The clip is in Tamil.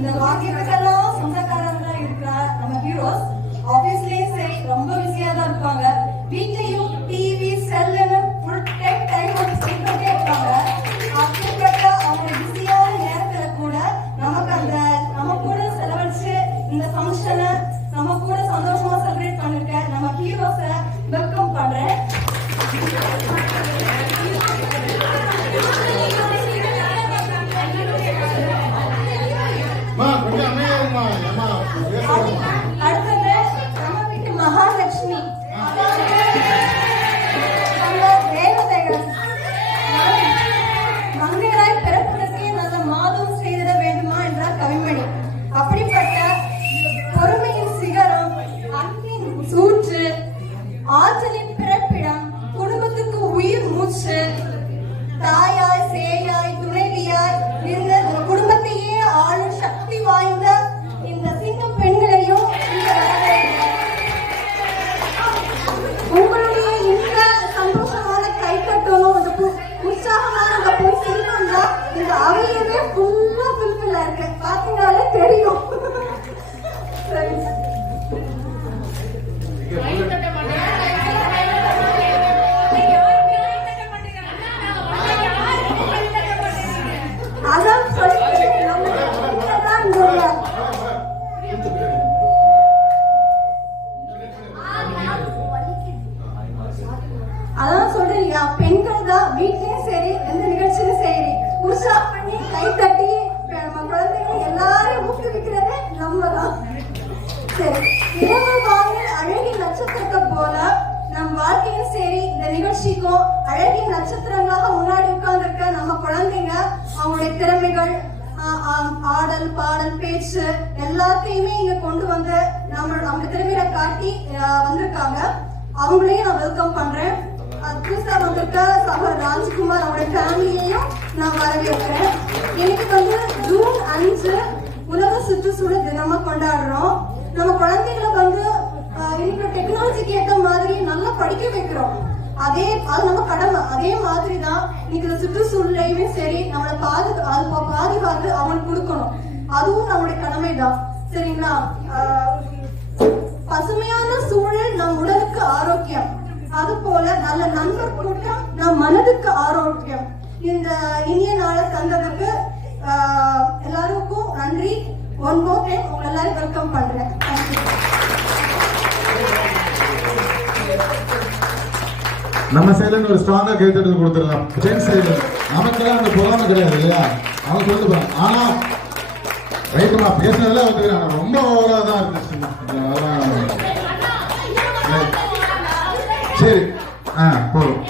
இந்த வாக்கியத்துக்கெல்லாம் சொந்தக்காரங்களா இருக்கிற நம்ம ஹீரோஸ் ஆபீஸ்லயும் சரி ரொம்ப பிஸியா தான் இருப்பாங்க. வீட்லயும் டிவி செல்லுன்னு ஃபுல் டைம் ஸ்பெண்ட் பண்ணிட்டே இருப்பாங்க. அப்படிப்பட்ட அவங்க பிஸியான நேரத்துல கூட நமக்கு நம்ம கூட செலவழிச்சு இந்த ஃபங்க்ஷனை நம்ம கூட சந்தோஷமா செலிப்ரேட் பண்ணிருக்க நம்ம ஹீரோஸை வெல்கம் பண்றேன். அடுத்தது நம்ம வீட்டு மகாலட்சுமி தேவதைகள் மங்கையராய் பிறப்பதற்கே நல்ல மாதம் செய்திட வேண்டுமா என்றார் கவிமணி. அப்படிப்பட்ட பொறுமையின் சிகரம், அன்பின் சூற்று, ஆற்றலின் பிறப்பிடம், குடும்பத்துக்கு உயிர் மூச்சு, தாயாய் சேயாய் துணைவியாய் இருந்த குடும்பத்தையே ஆளும் சக்தி வாய்ந்த இந்த சிங்கம் பெண்களையும் உங்களுடைய இந்த சந்தோஷமான கைக்கட்டணும், இந்த உற்சாகமான அந்த போய் சிரிக்கணும்னா இந்த அவையவே ஃபுல்லா ஃபுல்ஃபில் இருக்கு. பாத்தீங்கன்னாலே தெரியும். சரி, அதான் சொல்றீங்க, பெண்கள் தான் வீட்லயும் சரி எந்த நிகழ்ச்சியும் சரி உற்சாகம் பண்ணி கை தட்டி நம்ம குழந்தைகள் எல்லாரும் ஊக்குவிக்கிறது நம்ம தான். சரி, இரவு வானில் அழகின் நட்சத்திரத்தை போல நம் வாழ்க்கையும் சரி இந்த நிகழ்ச்சிக்கும் அழகின் நட்சத்திரங்களாக முன்னாடி உட்கார்ந்துருக்க நம்ம குழந்தைங்க அவங்களுடைய திறமைகள், ஆடல் பாடல் பேச்சு எல்லாத்தையுமே இங்க கொண்டு வந்து நம்ம திறமையில காட்டி வந்திருக்காங்க. அவங்களையும் நான் வெல்கம் பண்றேன். புதுசா வந்திருக்க சக ராஜ்குமார் அவருடைய ஃபேமிலியையும் நான் வரவேற்கிறேன். இன்னைக்கு வந்து ஜூன் 5 உலக சுற்றுச்சூழல் தினமா கொண்டாடுறோம். நம்ம குழந்தைகளை வந்து இன்னைக்கு டெக்னாலஜிக்கு ஏற்ற மாதிரி நல்லா படிக்க வைக்கிறோம். அது நம்ம கடமை. அதே மாதிரிதான் இன்னைக்கு சுற்றுச்சூழலையுமே சரி நம்மளை பாதுகாத்து அவங்களுக்கு கொடுக்கணும். அதுவும் நம்மளுடைய கடமை தான். சரிங்களா? பசுமையான சூழல் நம் உடலுக்கு ஆரோக்கியம், அது போல நல்ல நண்பர் கூட்டம் நம் மனதுக்கு ஆரோக்கியம். இந்த இனிய நாளை தந்ததுக்கு எல்லாருக்கும் நன்றி. ஒன் மோர் டைம் உங்களை எல்லாரும் வெல்கம் பண்றேன். நம்ம சைடுல ஒரு ஸ்ட்ராங்கா கைத்தட்டல் கொடுத்துடலாம். ஜென்ஸ் சைடு நமக்கெல்லாம் அந்த பொறாமை கிடையாது இல்லையா? அவங்க சொல்லிட்டு போறாங்க. ஆனா ரைட்டுமா பேசுனதுல வந்துக்கிறாங்க, ரொம்ப ஓவரா தான் இருந்துச்சு. சரி, போதும்.